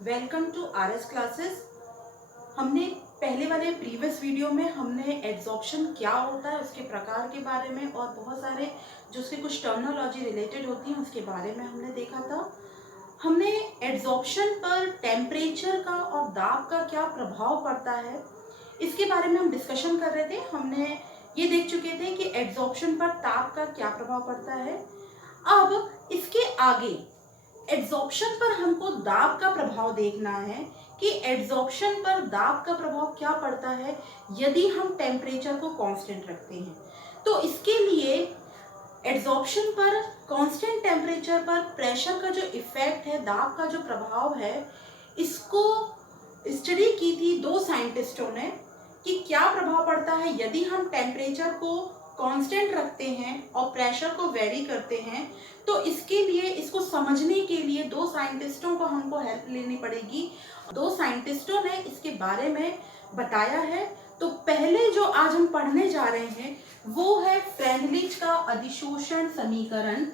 Welcome to RS classes. हमने पहले वाले प्रीवियस वीडियो में हमने एड्सॉर्प्शन क्या होता है उसके प्रकार के बारे में और बहुत सारे जो उसके कुछ टर्मिनोलॉजी रिलेटेड होती हैं उसके बारे में हमने देखा था। हमने एड्सॉर्प्शन पर टेम्परेचर का और दाब का क्या प्रभाव पड़ता है इसके बारे में हम डिस्कशन कर रहे थे। हमने ये देख चुके थे कि एड्सॉर्प्शन पर ताप का क्या प्रभाव पड़ता है। अब इसके आगे एड्सॉर्प्शन पर हमको दाब का प्रभाव देखना है कि एड्सॉर्प्शन पर दाब का प्रभाव क्या पड़ता है यदि हम टेम्परेचर को कांस्टेंट रखते हैं। तो इसके लिए एड्सॉर्प्शन पर कांस्टेंट टेम्परेचर पर प्रेशर का जो इफेक्ट है, दाब का जो प्रभाव है, इसको स्टडी की थी दो साइंटिस्टों ने कि क्या प्रभाव पड़ता है यदि हम टेम्परेचर को कांस्टेंट रखते हैं और प्रेशर को वेरी करते हैं। तो इसके लिए इसको समझने के लिए दो साइंटिस्टों को हमको हेल्प लेनी पड़ेगी। दो साइंटिस्टों ने इसके बारे में बताया है। तो पहले जो आज हम पढ़ने जा रहे हैं वो है फ्रेंडलिच का अधिशोषण समीकरण।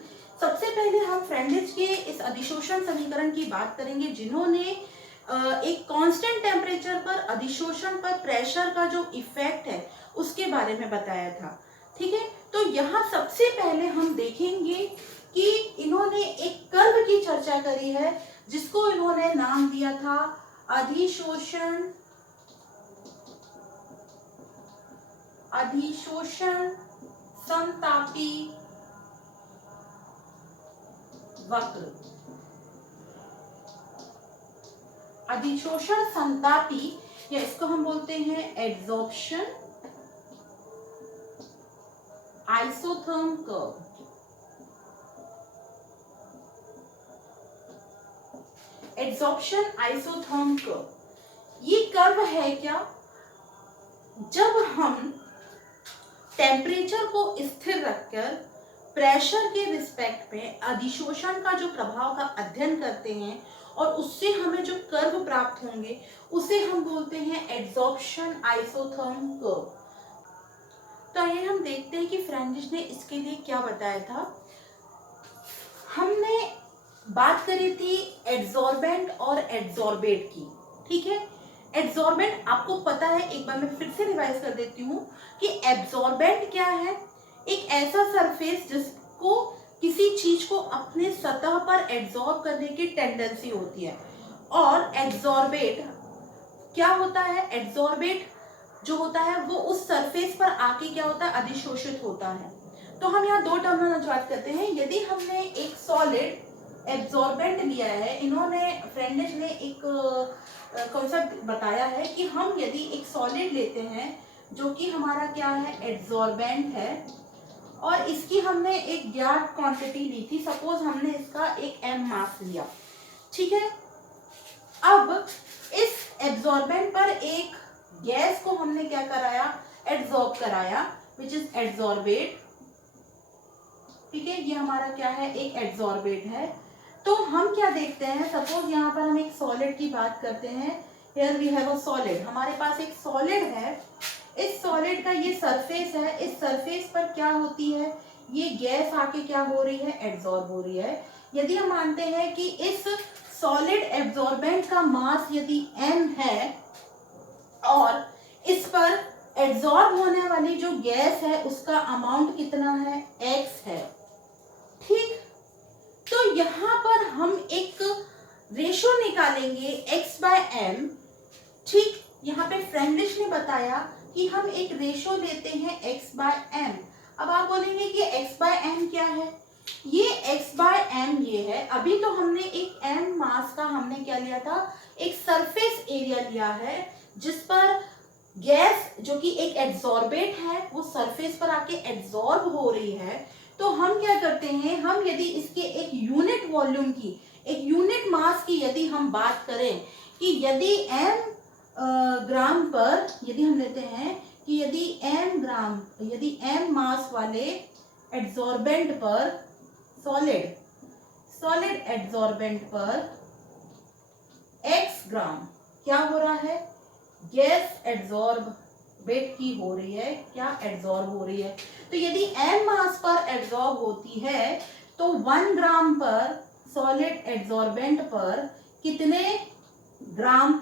सबसे पहले हम फ्रेंडलिच के इस अधिशोषण समीकरण की बात करेंगे जिन्होंने एक कांस्टेंट टेम्परेचर पर अधिशोषण पर प्रेशर का जो इफेक्ट है उसके बारे में बताया था। ठीक है, तो यहाँ सबसे पहले हम देखेंगे कि इन्होंने एक कर्व की चर्चा करी है जिसको इन्होंने नाम दिया था अधिशोषण समतापी वक्र। अधिशोषण समतापी या इसको हम बोलते हैं adsorption isotherm curve. Adsorption isotherm curve ये कर्व है क्या, जब हम टेम्परेचर को स्थिर रखकर प्रेशर के रिस्पेक्ट में अधिशोषण का जो प्रभाव का अध्ययन करते हैं और उससे हमें जो कर्व प्राप्त होंगे उसे हम बोलते हैं एड्सॉर्प्शन आइसोथर्म कर्व। तो आइए हम देखते हैं कि फ्रेंडलिच ने इसके लिए क्या बताया था। हमने बात करी थी एड्सॉर्बेंट और एड्सॉर्बेट की। ठीक है, एड्सॉर्बेंट आपको पता है, एक बार मैं फिर से रिवाइज कर देती हूँ कि एब्सॉर्बेंट क्या है, एक ऐसा सरफेस जिसको किसी चीज को अपने सतह पर एब्सॉर्ब करने की टेंडेंसी होती है। और एड्सॉर्बेट क्या होता है, एड्सॉर्बेट जो होता है वो उस सरफेस पर आके क्या होता है, अधिशोषित होता है। तो हम यहाँ दो टर्म बात करते हैं। यदि हमने एक सॉलिड एब्सॉर्बेंट लिया है, इन्होंने फ्रेंडलिच ने एक कॉन्सेप्ट बताया है कि हम यदि एक सॉलिड लेते हैं जो कि हमारा क्या है, एब्सॉर्बेंट है, और इसकी हमने एक ज्ञात क्वांटिटी ली थी, सपोज हमने इसका एक m मास लिया। ठीक है, अब इस एब्सॉर्बेंट पर एक गैस को हमने क्या कराया, एड्सॉर्ब कराया, विच इज एड्सॉर्बेट। ठीक है, ये हमारा क्या है, एक एड्सॉर्बेट है। तो हम क्या देखते हैं, सपोज यहाँ पर हम एक सॉलिड की बात करते हैं। Here we have a solid, हमारे पास एक सॉलिड है। इस सॉलिड का ये सरफेस है, इस सरफेस पर क्या होती है, ये गैस आके क्या हो रही है, एड्सॉर्ब हो रही है। यदि हम मानते हैं कि इस सॉलिड एब्सॉर्बेंट का मास यदि m है और इस पर एड्सॉर्ब होने वाली जो गैस है उसका अमाउंट कितना है, x है। ठीक, तो यहाँ पर हम एक रेशो निकालेंगे x/m। ठीक, यहाँ पे फ्रेंडलिच ने बताया कि हम एक रेशो लेते हैं x/m। अब आप बोलेंगे कि x/m क्या है, ये x/m ये है। अभी तो हमने एक m मास का हमने क्या लिया था, एक सरफेस एरिया लिया है जिस पर गैस जो कि एक एड्सॉर्बेट है वो सरफेस पर आके एड्सॉर्ब हो रही है। तो हम क्या करते हैं, हम यदि इसके एक यूनिट वॉल्यूम की, एक यूनिट मास की यदि हम बात करें कि यदि m ग्राम पर, यदि हम लेते हैं कि यदि m ग्राम, यदि m मास वाले एड्सॉर्बेंट पर, सॉलिड एड्सॉर्बेंट पर x ग्राम क्या हो रहा है, गैस एड्सॉर्बेट की हो रही है, क्या एड्सॉर्ब हो रही है। तो यदि m मास पर एड्सॉर्ब होती है तो 1 ग्राम पर सॉलिड एड्सॉर्बेंट पर कितने ग्राम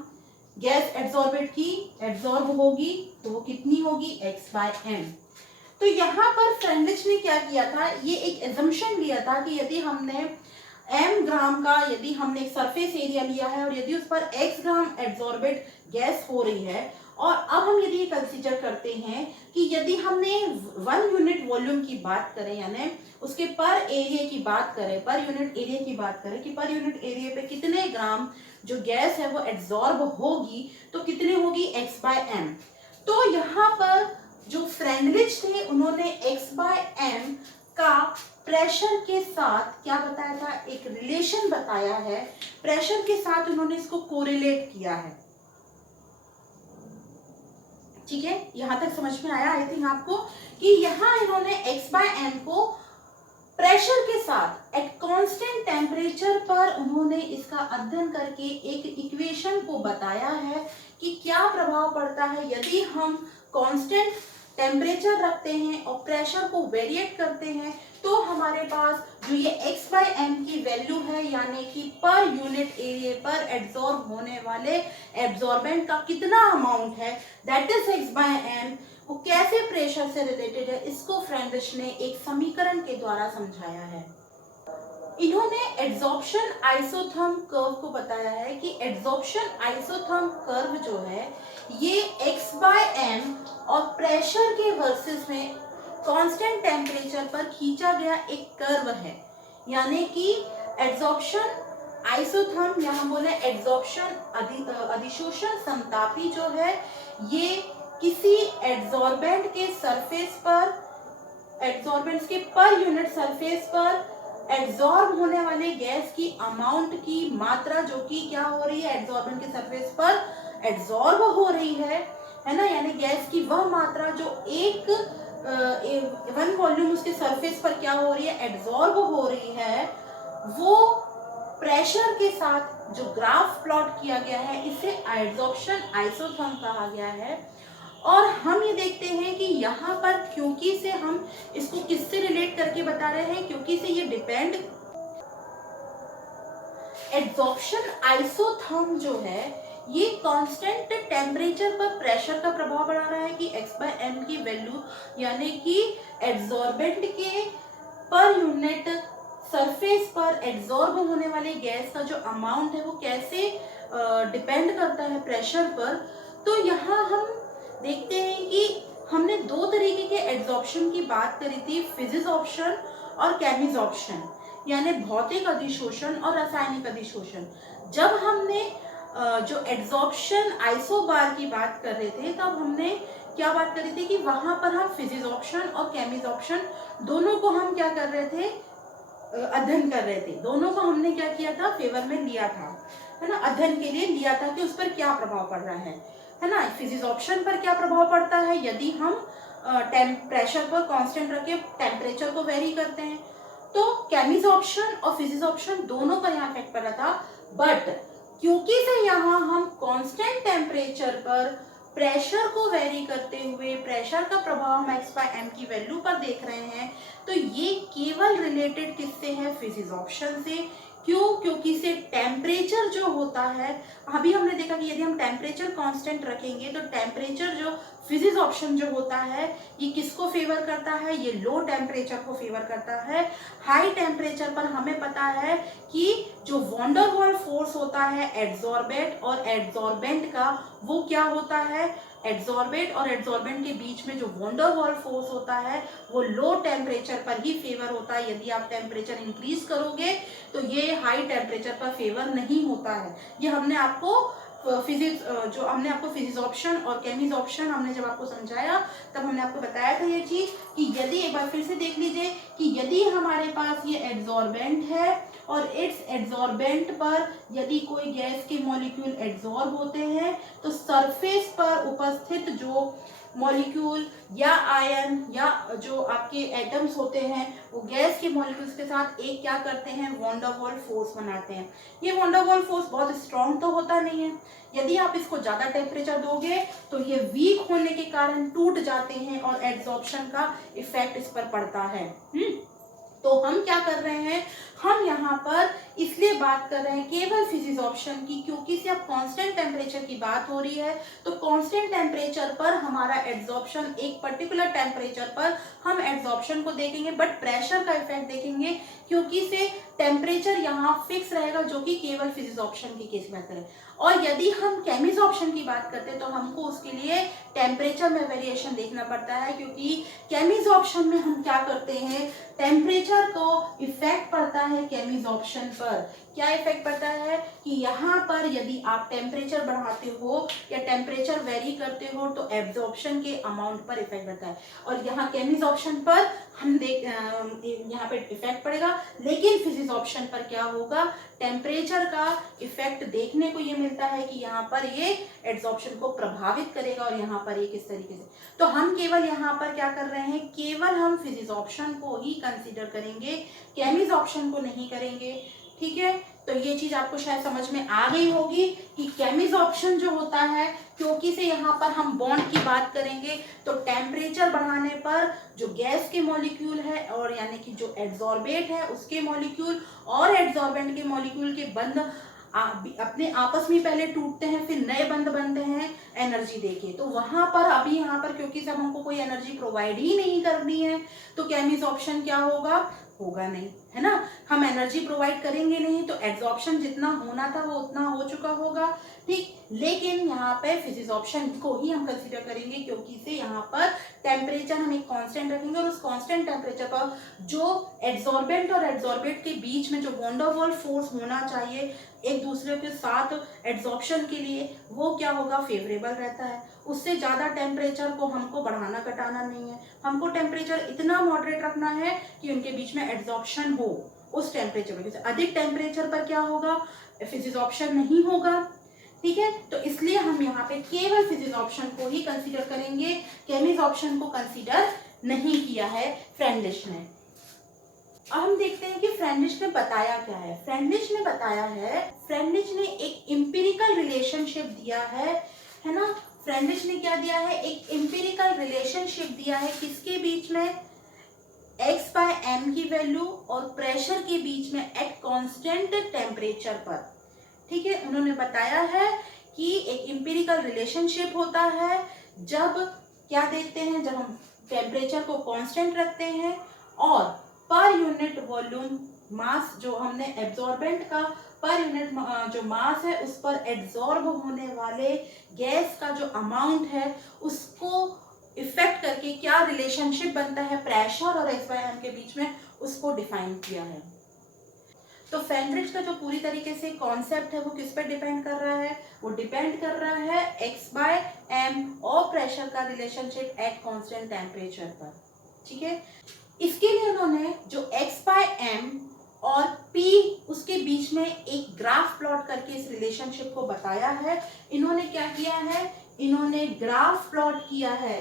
गैस एड्सॉर्बेट की एड्सॉर्ब होगी तो वो कितनी होगी, x/m। तो यहाँ पर फ्रेंडलिच ने क्या किया था, ये एक एजम्पशन लिया था कि यदि हमने m ग्राम का, यदि हमने एक सरफेस एरिया लिया है और यदि उस पर x ग्राम एड्सॉर्बेट गैस हो रही है, और अब हम यदि ये कंसीडर करते हैं कि यदि हमने 1 यूनिट वॉल्यूम की बात करें, यानी उसके पर एरिया की बात करें, पर यूनिट एरिया की बात करें कि पर यूनिट एरिया पे कितने ग्राम जो गैस है वो एड्सॉर्ब होगी, तो कितनी होगी, x/m। तो यहाँ पर जो फ्रेंडलिच थे उन्होंने x/m का प्रेशर के साथ क्या बताया था, एक रिलेशन बताया है, प्रेशर के साथ उन्होंने इसको कोरिलेट किया है। ठीक है, यहां तक समझ में आया आई थिंक आपको, कि यहां इन्होंने x/m को प्रेशर के साथ एट कांस्टेंट टेम्परेचर पर उन्होंने इसका अध्ययन करके एक इक्वेशन को बताया है कि क्या प्रभाव पड़ता है यदि हम कांस्टेंट टेम्परेचर रखते हैं और प्रेशर को वेरिएट करते हैं, तो हमारे पास जो ये x/m की वैल्यू है, यानी कि पर यूनिट एरिया पर एब्जॉर्ब होने वाले एब्जॉर्बेंट का कितना अमाउंट है, दैट इज x/m, वो कैसे प्रेशर से रिलेटेड है, इसको फ्रेंडलिच ने एक समीकरण के द्वारा समझाया है। इन्होंने एड्सॉर्प्शन आइसोथर्म कर्व को बताया है कि एड्सॉर्प्शन आइसोथर्म कर्व जो है ये x/m और प्रेशर के वर्सेस में कांस्टेंट टेम्परेचर पर खींचा गया एक कर्व है, यानी कि एड्सॉर्प्शन आइसोथर्म या हम बोले एड्सॉर्प्शन अधिशोषण समतापी जो है, ये किसी एड्सॉर्बेंट के सरफेस पर, एड्सॉर्बेंट्स के पर यूनिट सरफेस पर एड्सॉर्ब होने वाले गैस की अमाउंट की मात्रा जो कि क्या हो रही है, एड्सॉर्बेंट के सरफेस पर एड्सॉर्ब हो रही है ना, यानी गैस की वह मात्रा जो एक 1 वॉल्यूम उसके सरफेस पर क्या हो रही है, एड्सॉर्ब हो रही है, वो प्रेशर के साथ जो ग्राफ प्लॉट किया गया है इसे एड्सॉर्प्शन आइसोथर्म कहा गया है। और हम ये देखते हैं कि यहाँ पर क्योंकि से हम इसको किससे रिलेट करके बता रहे हैं, क्योंकि से ये डिपेंड, एड्सॉर्प्शन आइसोथर्म जो है ये कांस्टेंट टेम्परेचर पर प्रेशर का प्रभाव बढ़ा रहा है कि x/m की वैल्यू, यानी कि एड्सॉर्बेंट के पर यूनिट सरफेस पर एड्सॉर्ब होने वाले गैस का जो अमाउंट है वो कैसे डिपेंड करता है प्रेशर पर। तो यहाँ हम देखते हैं कि हमने 2 तरीके के एड्सॉर्प्शन की बात करी थी, फिजिसॉर्प्शन और केमिसॉर्प्शन, यानी भौतिक अधिशोषण और रासायनिक अधिशोषण। जब हमने जो एड्सॉर्प्शन आइसोबार की बात कर रहे थे तब हमने क्या बात करी थी कि वहां पर हम फिजिसॉर्प्शन और केमिसॉर्प्शन दोनों को हम क्या कर रहे थे, अध्ययन कर रहे थे, दोनों को हमने क्या किया था, फेवर में लिया था, है ना, अध्ययन के लिए लिया था कि उस पर क्या प्रभाव पड़ रहा है ना, फिजिसॉर्प्शन पर क्या प्रभाव पड़ता है यदि हम प्रेशर पर कांस्टेंट रख के टेम्परेचर को वेरी करते हैं, तो केमिसॉर्प्शन और फिजिसॉर्प्शन दोनों पर यहाँ इफेक्ट पड़ रहा था। बट क्योंकि से यहाँ हम कांस्टेंट टेम्परेचर पर प्रेशर को वेरी करते हुए प्रेशर का प्रभाव हम x/m की वैल्यू पर देख रहे हैं, तो ये केवल रिलेटेड किससे है, फिजिसॉर्प्शन से। क्यों, क्योंकि से टेम्परेचर जो होता है, अभी हमने देखा कि यदि हम टेम्परेचर कांस्टेंट रखेंगे तो टेम्परेचर जो फिजिसॉर्प्शन जो होता है ये किसको फेवर करता है, ये लो टेम्परेचर को फेवर करता है। हाई टेम्परेचर पर हमें पता है कि जो वॉन डेर वाल्स फोर्स होता है एड्सॉर्बेंट और एड्सॉर्बेंट का, वो क्या होता है, एड्सॉर्बेंट और एड्सॉर्बेंट के बीच में जो वॉन डेर वाल्स फोर्स होता है वो लो टेम्परेचर पर ही फेवर होता है। यदि आप टेम्परेचर इंक्रीज करोगे तो ये हाई टेम्परेचर पर फेवर नहीं होता है। ये हमने आपको फिजिक्स जो हमने आपको फिजिसॉर्प्शन और केमिसॉर्प्शन हमने जब आपको समझाया तब हमने आपको बताया था ये चीज कि यदि, एक बार फिर से देख लीजिए कि यदि हमारे पास ये एड्सॉर्बेंट है और इट्स एड्सॉर्बेंट पर यदि कोई गैस के मॉलिक्यूल एड्सॉर्ब होते हैं तो सरफेस पर उपस्थित जो मॉलिक्यूल या आयन या जो आपके एटम्स होते हैं वो गैस के मॉलिक्यूल्स के साथ एक क्या करते हैं, वॉन डेर वाल्स फोर्स बनाते हैं। ये वॉन डेर वाल्स फोर्स बहुत स्ट्रॉन्ग तो होता नहीं है, यदि आप इसको ज्यादा टेम्परेचर दोगे तो ये वीक होने के कारण टूट जाते हैं और एड्सॉर्प्शन का इफेक्ट इस पर पड़ता है। तो हम क्या कर रहे हैं, हम यहाँ पर इसलिए बात कर रहे हैं केवल फिजिसॉर्प्शन की, क्योंकि से अब कांस्टेंट टेम्परेचर की बात हो रही है, तो कांस्टेंट टेम्परेचर पर हमारा एड्सॉर्प्शन, एक पर्टिकुलर टेम्परेचर पर हम एड्सॉर्प्शन को देखेंगे, बट प्रेशर का इफेक्ट देखेंगे, क्योंकि से टेम्परेचर यहाँ फिक्स रहेगा, जो कि केवल फिजिसॉर्प्शन की केस में है। और यदि हम केमिसॉर्प्शन की बात करते हैं तो हमको उसके लिए टेम्परेचर में वेरिएशन देखना पड़ता है, क्योंकि केमिसॉर्प्शन में हम क्या करते हैं, टेम्परेचर को इफेक्ट पड़ता है केमिसॉर्प्शन पर। क्या इफेक्ट पड़ता है कि यहाँ पर यदि आप टेम्परेचर बढ़ाते हो या टेम्परेचर वेरी करते हो तो एब्जॉर्प्शन के अमाउंट पर इफेक्ट पड़ता है, और यहाँ केमिसॉर्प्शन पर हम यहाँ पे इफेक्ट पड़ेगा, लेकिन फिजिसॉर्प्शन पर क्या होगा, टेम्परेचर का इफेक्ट देखने को ये मिलता है कि यहाँ पर ये एड्सॉर्प्शन को प्रभावित करेगा, और यहाँ पर ये किस तरीके से। तो हम केवल यहाँ पर क्या कर रहे हैं, केवल हम फिजिसॉर्प्शन को ही कंसीडर करेंगे, केमिसॉर्प्शन को नहीं करेंगे। ठीक है, तो ये चीज आपको शायद समझ में आ गई होगी कि केमिसॉर्प्शन जो होता है, क्योंकि से यहाँ पर हम बॉन्ड की बात करेंगे, तो टेम्परेचर बढ़ाने पर जो गैस के मॉलिक्यूल है, और यानी कि जो एड्सॉर्बेट है उसके मॉलिक्यूल और एड्सॉर्बेंट के मॉलिक्यूल के बंध अपने आपस में पहले टूटते हैं, फिर नए बंध बनते हैं एनर्जी देके। तो वहां पर अभी यहाँ पर क्योंकि सब हमको कोई एनर्जी प्रोवाइड ही नहीं करनी है, तो केमिसॉर्प्शन क्या होगा नहीं, है ना। हम एनर्जी प्रोवाइड करेंगे नहीं तो एड्सॉर्प्शन जितना होना था वो उतना हो चुका होगा, ठीक। लेकिन यहाँ पे फिजिसॉर्प्शन को ही हम कंसीडर करेंगे, क्योंकि से यहाँ पर टेम्परेचर हम एक कांस्टेंट रखेंगे, और उस कांस्टेंट टेम्परेचर पर जो एड्सॉर्बेंट और एड्सॉर्बेट के बीच में जो वॉन डेर वाल्स फोर्स होना चाहिए एक दूसरे के साथ एड्सॉर्प्शन के लिए, वो क्या होगा, फेवरेबल रहता है। उससे ज़्यादा टेम्परेचर को हमको बढ़ाना घटाना नहीं है, हमको टेम्परेचर इतना मॉडरेट रखना है कि उनके बीच में एड्सॉर्प्शन हो उस टेम्परेचर पर। अधिक टेम्परेचर पर क्या होगा, फिजिसॉर्प्शन नहीं होगा, ठीक है। तो इसलिए हम यहाँ पे केवल फिजिसॉर्प्शन को ही कंसीडर करेंगे, केमिसॉर्प्शन को कंसीडर नहीं किया है फ्रेंडलिश ने। अब हम देखते हैं कि फ्रेंडलिश ने बताया क्या है। फ्रेंडलिश ने बताया है, फ्रेंडलिश ने एक एम्पिरिकल रिलेशनशिप दिया है ना। फ्रेंडलिश ने क्या दिया है, एक एम्पिरिकल रिलेशनशिप दिया है, किसके बीच में, x/m की वैल्यू और प्रेशर के बीच में एट कांस्टेंट टेम्परेचर पर। ठीक है, उन्होंने बताया है कि एक एम्पिरिकल रिलेशनशिप होता है जब क्या देखते हैं, जब हम टेम्परेचर को कांस्टेंट रखते हैं और पर यूनिट वॉल्यूम मास, जो हमने एब्जॉर्बेंट का पर यूनिट जो मास है उस पर एड्सॉर्ब होने वाले गैस का जो अमाउंट है उसको इफेक्ट करके क्या रिलेशनशिप बनता है प्रेशर और x/m के बीच में, उसको डिफाइन किया है। तो फ्रेंडलिश का जो पूरी तरीके से कॉन्सेप्ट है वो किस पर डिपेंड कर रहा है, वो डिपेंड कर रहा है x/m और प्रेशर का रिलेशनशिप एट कांस्टेंट टेम्परेचर पर। ठीक है, इसके लिए उन्होंने जो x/m और p उसके बीच में एक ग्राफ प्लॉट करके इस रिलेशनशिप को बताया है। इन्होंने क्या किया है, इन्होंने ग्राफ प्लॉट किया है,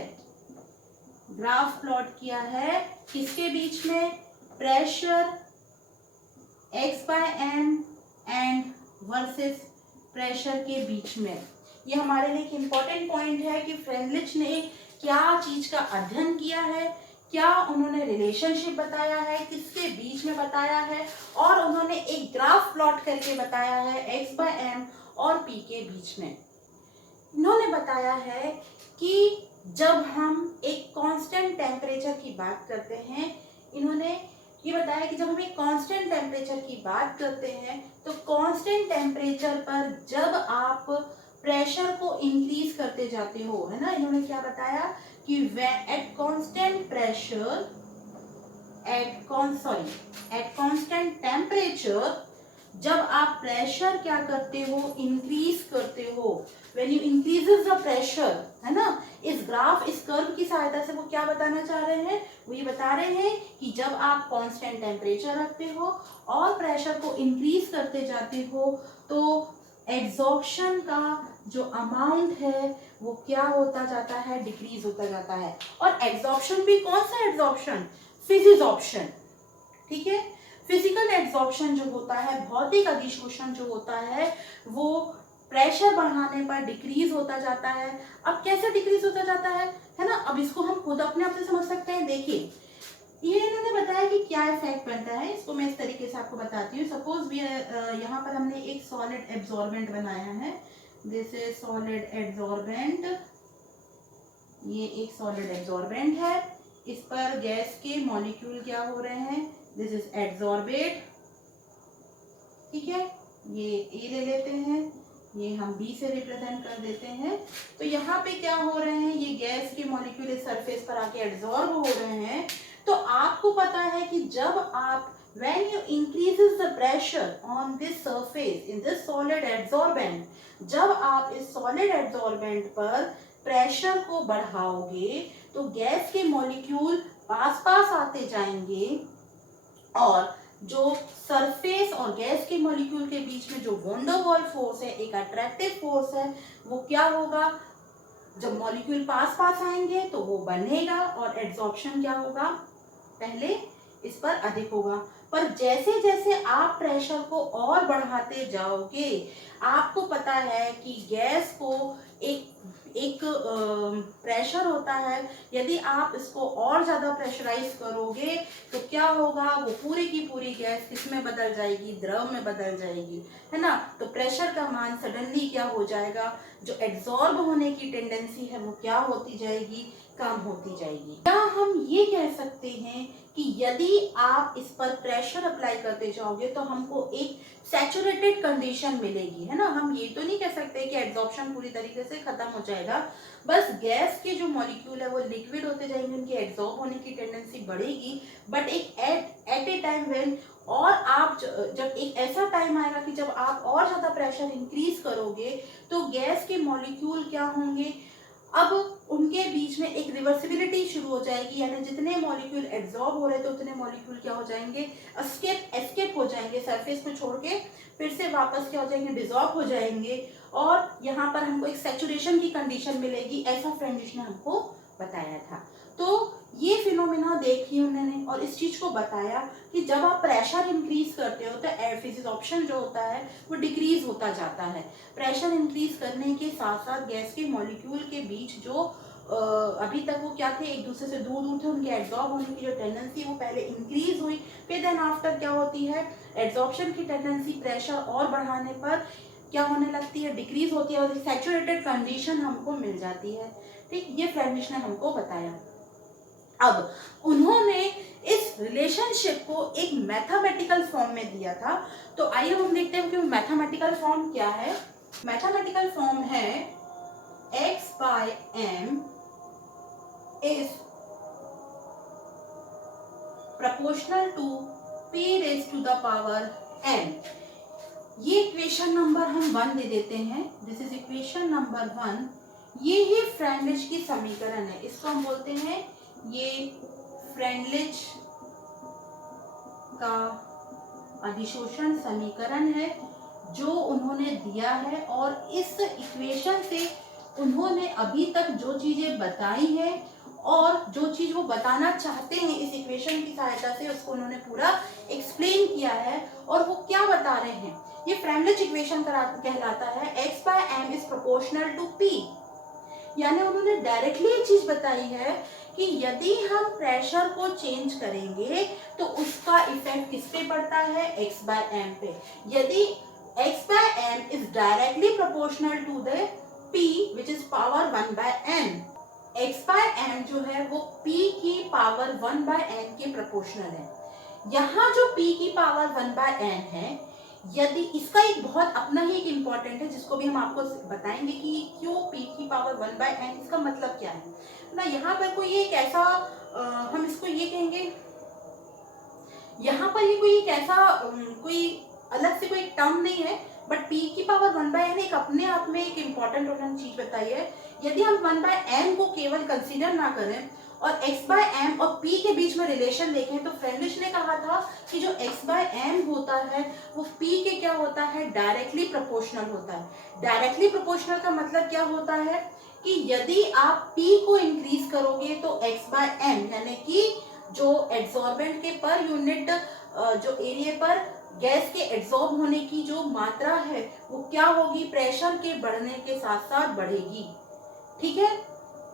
ग्राफ प्लॉट किया है किसके बीच में, pressure x/m and versus pressure के बीच में। ये हमारे लिए एक इंपॉर्टेंट पॉइंट है कि फ्रेंडलिश ने क्या चीज का अध्ययन किया है, क्या उन्होंने रिलेशनशिप बताया है, किसके बीच में बताया है, और उन्होंने एक ग्राफ प्लॉट करके बताया है x/m और p के बीच में। इन्होंने बताया है कि जब हम एक कांस्टेंट टेम्परेचर की बात करते हैं, इन्होंने ये बताया कि जब हम एक कांस्टेंट टेम्परेचर की बात करते हैं तो कांस्टेंट टेम्परेचर पर जब आप प्रेशर को इंक्रीज करते जाते हो, है ना, इन्होंने क्या बताया कि at constant pressure at constant temperature जब आप प्रेशर क्या करते हो, इंक्रीज करते हो, when you increases the pressure, है ना। इस ग्राफ, इस कर्व की सहायता से वो क्या बताना चाह रहे हैं, वो ये बता रहे हैं कि जब आप कांस्टेंट टेम्परेचर रखते हो और प्रेशर को इंक्रीज करते जाते हो तो एड्सॉर्प्शन का जो अमाउंट है वो क्या होता जाता है, डिक्रीज होता जाता है। और एड्सॉर्प्शन भी कौन सा एड्सॉर्प्शन, फिजिसॉर्प्शन। ठीक है, फिजिकल एड्सॉर्प्शन जो होता है, भौतिक अधिशोषण जो होता है, वो प्रेशर बढ़ाने पर डिक्रीज होता जाता है। अब कैसे डिक्रीज होता जाता है ना, अब इसको हम खुद अपने आप से समझ सकते हैं। देखिए, ये इन्होंने बताया कि क्या क्या इफेक्ट बनता है इसको मैं इस तरीके से आपको बताती हूँ। सपोज भी यहाँ पर हमने एक सॉलिड एब्जॉर्बेंट बनाया है, दिस इज सॉलिड एब्जॉर्बेंट, ये एक सॉलिड एब्जॉर्बेंट है, इस पर गैस के मॉलिक्यूल क्या हो रहे हैं, दिस इज एब्जॉर्बेट, ठीक है। ये ए ले लेते हैं, ये हम बी से रिप्रेजेंट कर देते हैं। तो यहाँ पे क्या हो रहे हैं, ये गैस के मॉलिक्यूल इस सरफेस पर आके एब्जॉर्ब हो रहे हैं। तो आपको पता है कि जब आप when you increases the pressure on this surface in this solid adsorbent, जब आप इस solid adsorbent पर प्रेशर को बढ़ाओगे तो गैस के मॉलिक्यूल पास पास आते जाएंगे और जो सरफेस और गैस के मॉलिक्यूल के बीच में जो वॉन डेर वाल्स फोर्स है, एक अट्रैक्टिव फोर्स है, वो क्या होगा, जब मॉलिक्यूल पास पास आएंगे तो वो बनेगा और एड्सॉर्प्शन क्या होगा, पहले इस पर अधिक होगा। पर जैसे जैसे आप प्रेशर को और बढ़ाते जाओगे, आपको पता है कि गैस को एक प्रेशर होता है, यदि आप इसको और ज्यादा प्रेशराइज करोगे तो क्या होगा, वो पूरी की पूरी गैस किसमें बदल जाएगी, द्रव में बदल जाएगी, है ना। तो प्रेशर का मान सडनली क्या हो जाएगा, जो एब्जॉर्ब होने की टेंडेंसी है वो क्या होती जाएगी, कम होती जाएगी। क्या हम ये कह सकते हैं कि यदि आप इस पर प्रेशर अप्लाई करते जाओगे तो हमको एक सैचुरेटेड कंडीशन मिलेगी, है ना। हम ये तो नहीं कह सकते कि एब्जॉर्प्शन पूरी तरीके से खत्म हो जाएगा, बस गैस के जो मॉलिक्यूल है वो लिक्विड होते जाएंगे, उनकी एब्जॉर्ब होने की टेंडेंसी बढ़ेगी, बट एक एट ए टाइम व्हेन, और आप जब एक ऐसा टाइम आएगा कि जब आप और ज्यादा प्रेशर इंक्रीज करोगे तो गैस के मॉलिक्यूल क्या होंगे, अब उनके बीच में एक रिवर्सिबिलिटी शुरू हो जाएगी, यानी जितने मॉलिक्यूल एब्जॉर्ब हो रहे थे उतने मॉलिक्यूल क्या हो जाएंगे, एस्केप हो जाएंगे, सरफेस को छोड़ के फिर से वापस क्या हो जाएंगे, डिसॉल्व हो जाएंगे, और यहाँ पर हमको एक सैचुरेशन की कंडीशन मिलेगी, ऐसा फ्रेंडिश ने हमको बताया था। तो ये फिनोमेना देखी उन्होंने और इस चीज को बताया कि जब आप प्रेशर इंक्रीज करते हो तो एब्जॉर्प्शन जो होता है वो डिक्रीज होता जाता है। प्रेशर इंक्रीज करने के साथ साथ गैस के मॉलिक्यूल के बीच जो अभी तक वो क्या थे, एक दूसरे से दूर दूर थे, उनके एब्जॉर्ब होने की जो टेंडेंसी वो पहले इंक्रीज हुई, फिर देन आफ्टर क्या होती है, एब्जॉर्प्शन की टेंडेंसी प्रेशर और बढ़ाने पर क्या होने लगती है, डिक्रीज होती है और सैचुरेटेड कंडीशन हमको मिल जाती है। ठीक, ये फ्रेंडिश ने हमको बताया। अब उन्होंने इस रिलेशनशिप को एक मैथमेटिकल फॉर्म में दिया था, तो आइए हम देखते हैं कि वो मैथमेटिकल फॉर्म क्या है। मैथमेटिकल फॉर्म है x by m is proportional to p raised to the power n। ये इक्वेशन नंबर हम 1 दे देते हैं, दिस इज इक्वेशन नंबर 1। ये ही फ्रेंडलिच की समीकरण है, इसको हम बोलते हैं, ये फ्रेंडलिच का अधिशोषण समीकरण है जो उन्होंने दिया है, और इस इक्वेशन से उन्होंने अभी तक जो चीजें बताई हैं और जो चीज वो बताना चाहते हैं इस इक्वेशन की सहायता से, उसको उन्होंने पूरा एक्सप्लेन किया है। और वो क्या बता रहे हैं, ये फ्रेंडलिच इक्वेशन कहलाता है, x by m is proportional to p। यानी उन्होंने डायरेक्टली एक चीज बताई है कि यदि हम प्रेशर को चेंज करेंगे तो उसका इफेक्ट किस पे पड़ता है, x by m पे। यदि x by m is directly proportional to the p which is power 1 by n, x by m जो है वो p की पावर 1 by n के प्रोपोर्शनल है। यहाँ जो p की पावर 1 by n है, यदि इसका एक बहुत अपना ही एक इम्पॉर्टेंट है जिसको भी हम आपको बताएंगे कि क्यों p की पावर 1 by n, इसका मतलब क्या है ना। यहाँ पर कोई एक ऐसा हम इसको ये कहेंगे, यहाँ पर ये कोई एक ऐसा कोई अलग से कोई टर्म नहीं है, बट p की पावर 1 by n एक अपने आप में एक इम्पॉर्टेंट उन्होंने चीज बताई है। यदि हम 1 by n को केवल कंसीडर ना करें और x by m और p के बीच में रिलेशन देखें, तो फ्रेंडलिश ने कहा था कि जो x by m होता है वो p के क्या होता है, डायरेक्टली प्रोपोर्शनल होता है। डायरेक्टली प्रोपोर्शनल का मतलब क्या होता है कि यदि आप p को इंक्रीज करोगे तो x by m, यानी कि जो एब्जॉर्बेंट के पर यूनिट जो एरिया पर गैस के एब्जॉर्ब होने की जो मात्रा है वो क्या होगी, प्रेशर के बढ़ने के साथ साथ बढ़ेगी। ठीक है,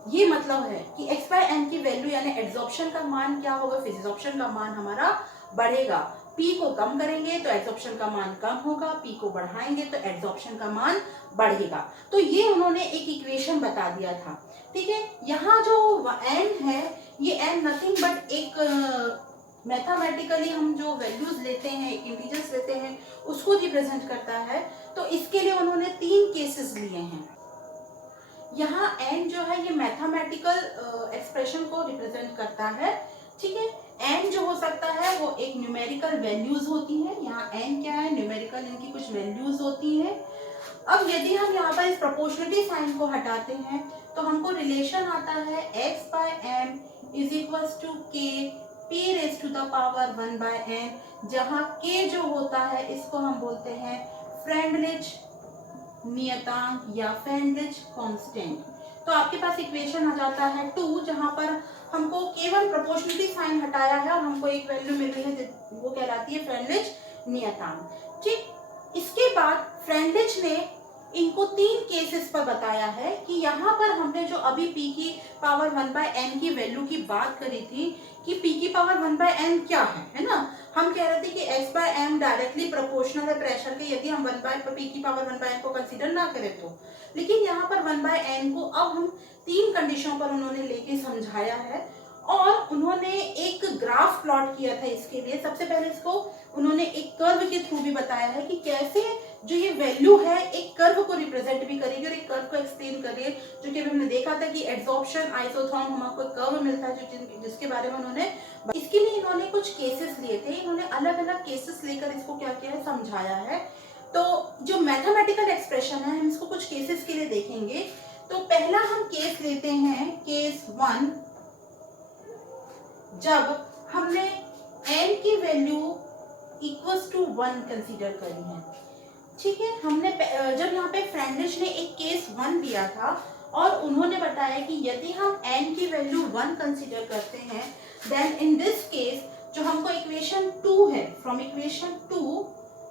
ये मतलब है कि x बाय m की वैल्यू यानी एड्सॉर्प्शन का मान क्या होगा, फिजिसॉर्प्शन का मान हमारा बढ़ेगा। p को कम करेंगे तो एड्सॉर्प्शन का मान कम होगा, p को बढ़ाएंगे तो एड्सॉर्प्शन का मान बढ़ेगा। तो ये उन्होंने एक इक्वेशन बता दिया था। ठीक है, यहाँ जो n है ये n नथिंग बट एक मैथमेटिकली हम जो वैल्यूज लेते हैं, एक इंटीजर्स लेते हैं, उसको रिप्रेजेंट करता है। तो इसके लिए उन्होंने 3 केसेस लिए हैं। यहाँ n जो है ये मैथमेटिकल एक्सप्रेशन को रिप्रेजेंट करता है। ठीक है, n जो हो सकता है वो एक न्यूमेरिकल वैल्यूज होती हैं। यहाँ n क्या है, न्यूमेरिकल इनकी कुछ वैल्यूज होती हैं। अब यदि हम यहाँ पर इस प्रोपोर्शनलिटी साइन को हटाते हैं तो हमको रिलेशन आता है x by m is equal to k p raise to the power 1 by n, जहाँ k जो होता है इसको हम बोलते हैं फ्रेंडलिच नियतांक या फ्रेंडलिच कांस्टेंट। तो आपके पास इक्वेशन आ जाता है 2, जहां पर हमको केवल प्रोपोर्शनलिटी साइन हटाया है और हमको एक वैल्यू मिल रही है, वो कहलाती है फ्रेंडलिच नियतांक। ठीक, इसके बाद फ्रेंडलिच ने इनको 3 केसेस पर बताया है कि यहाँ पर हमने जो अभी p की पावर 1 बाय n की वैल्यू की बात करी थी कि p की पावर 1 बाय n क्या है ना। हम कह रहे थे कि x by m directly proportional है प्रेशर के, यदि हम 1 बाय p की पावर 1 बाय n को कंसीडर ना करें तो। लेकिन यहाँ पर 1 बाय n को अब हम 3 कंडीशनों पर उन्होंने लेके समझाया है और उन्होंने एक ग्राफ प्लॉट किया था इसके लिए। सबसे पहले इसको उन्होंने एक कर्व के थ्रू भी बताया है कि कैसे जो ये वैल्यू है एक कर्व को रिप्रेजेंट भी करेगी और एक कर्व को एक्सप्लेन कर रही है, जो कि हमने देखा था कि एड्सॉर्प्शन आइसोथर्म हमको कर्व मिलता है जिसके बारे में उन्होंने, इसके लिए इन्होंने कुछ केसेस लिए थे। इन्होंने अलग अलग केसेस लेकर इसको क्या किया है, समझाया है। तो जो मैथमेटिकल एक्सप्रेशन है हम इसको कुछ केसेस के लिए देखेंगे। तो पहला हम केस लेते हैं, केस 1, जब हमने n की वैल्यू इक्वल्स टू 1 कंसीडर करी है। ठीक है, हमने जब यहाँ पे फ्रेंडलिच ने एक केस 1 दिया था और उन्होंने बताया कि यदि हम n की वैल्यू 1 कंसीडर करते हैं देन इन दिस केस जो हमको इक्वेशन 2 है, फ्रॉम इक्वेशन 2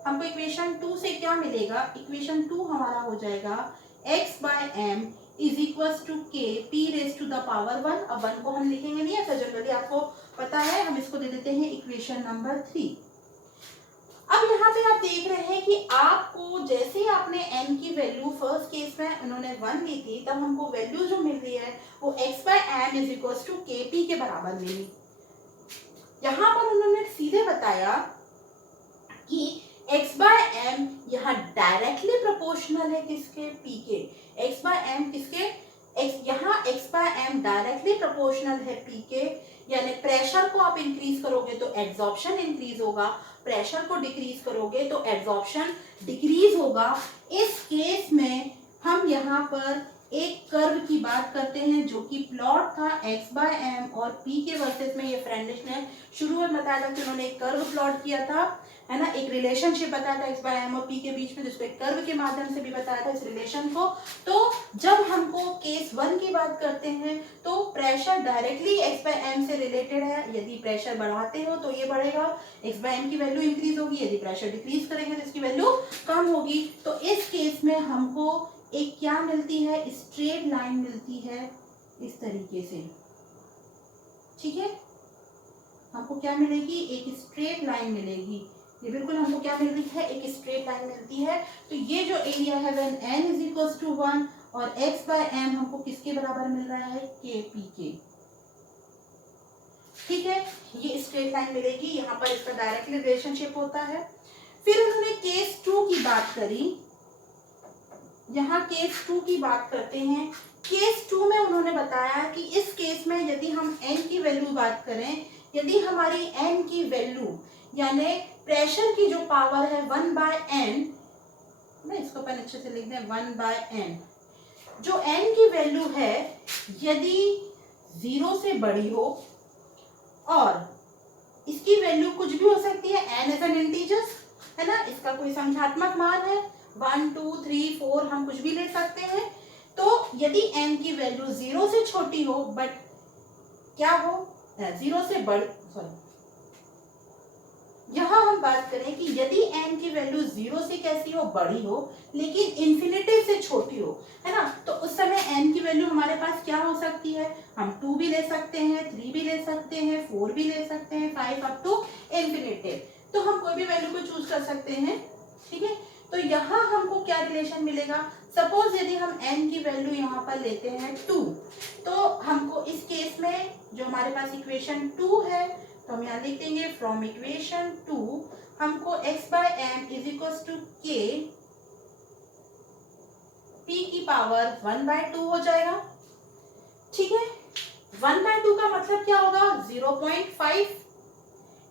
हमको इक्वेशन 2 से क्या मिलेगा, इक्वेशन 2 हमारा हो जाएगा x by m is equal to k p raise to the power 1। अब 1 को हम लिखेंगे नहीं ऐसा जनरली, आपको पता है, हम इसको दे देते हैं इक्वेशन नंबर 3। अब यहाँ पे आप देख रहे हैं कि आपको जैसे ही आपने n की वैल्यू फर्स्ट केस में उन्होंने 1 ली थी, तब हमको वैल्यू जो मिल रही है वो x by m is equal to kp के बराबर मिली। यहाँ पर उन्होंने सीधे बताया कि x बाय m यहाँ डायरेक्टली प्रोपोर्शनल है किसके, p के। x बाय m किसके, यहाँ x by m directly proportional है p के, यानी प्रेशर को आप इंक्रीज करोगे तो एड्सॉर्प्शन इंक्रीज होगा, प्रेशर को डिक्रीज करोगे तो एड्सॉर्प्शन डिक्रीज होगा। इस केस में हम यहाँ पर एक कर्व की बात करते हैं जो कि प्लॉट था x बाय m और p के वर्सेस में। ये फ्रेंडलिच ने शुरू में बताया था कि उन्होंने एक कर्व प्लॉट किया था, है ना, एक रिलेशनशिप बताया था x बाय m और p के बीच में, जिसको एक कर्व के माध्यम से भी बताया था इस रिलेशन को। तो जब हमको केस 1 की बात करते हैं तो pressure directly x by m से रिलेटेड है। यदि प्रेशर बढ़ाते हो तो ये बढ़ेगा, x बाय m की वैल्यू इंक्रीज होगी, यदि प्रेशर डिक्रीज करेंगे तो इसकी वैल्यू कम होगी। तो इस केस में हमको एक क्या मिलती है, स्ट्रेट लाइन मिलती है इस तरीके से। ठीक है, हमको क्या मिलेगी, एक स्ट्रेट लाइन मिलेगी। ये बिल्कुल हमको क्या मिल रही है, एक स्ट्रेट लाइन मिलती है। तो ये जो एरिया है when n is equal to 1 और x बाय m हमको किसके बराबर मिल रहा है, kp के। ठीक है, ये स्ट्रेट लाइन मिलेगी, यहाँ पर इसका डायरेक्टली रिलेशनशिप होता है। फिर उन्होंने केस 2 की बात करी, यहाँ केस 2 की बात करते हैं। केस 2 में उन्होंने बताया कि इस केस में यदि हम n की वैल्यू बात करें, यदि हमारी n की वैल्यू यानी प्रेशर की जो पावर है 1 बाय n, मैं इसको अपन अच्छे से लिख दें 1 बाय n, जो n की वैल्यू है यदि 0 से बड़ी हो और इसकी वैल्यू कुछ भी हो सकती है, n एज एन इंटीजर है ना, इसका कोई संख्यात्मक मान है 1 2 3 4 हम कुछ भी ले सकते हैं। तो यदि n की वैल्यू 0 से छोटी हो बट क्या हो, 0 से बड़ी, सॉरी, यहाँ हम बात करें कि यदि n की वैल्यू 0 से कैसी हो, बड़ी हो, लेकिन इन्फिनेटिव से छोटी हो, है ना, तो उस समय n की वैल्यू हमारे पास क्या हो सकती है, हम 2 भी ले सकते हैं, 3 भी ले सकते हैं, 4 भी ले सकते हैं, 5 अप टू इन्फिनेटिव। तो हम कोई भी वैल्यू को चूज कर सकते हैं, ठीक है। तो यहाँ हमको क्या रिलेशन मिलेगा, सपोज यदि हम n की वैल्यू यहाँ पर लेते हैं 2, तो हमको इस केस में जो हमारे पास इक्वेशन 2 है, तो हम यहाँ लिख देंगे फ्रॉम इक्वेशन 2 हमको x by m is equal to k p की पावर 1/2 हो जाएगा, ठीक है। 1/2 का मतलब क्या होगा, 0.5,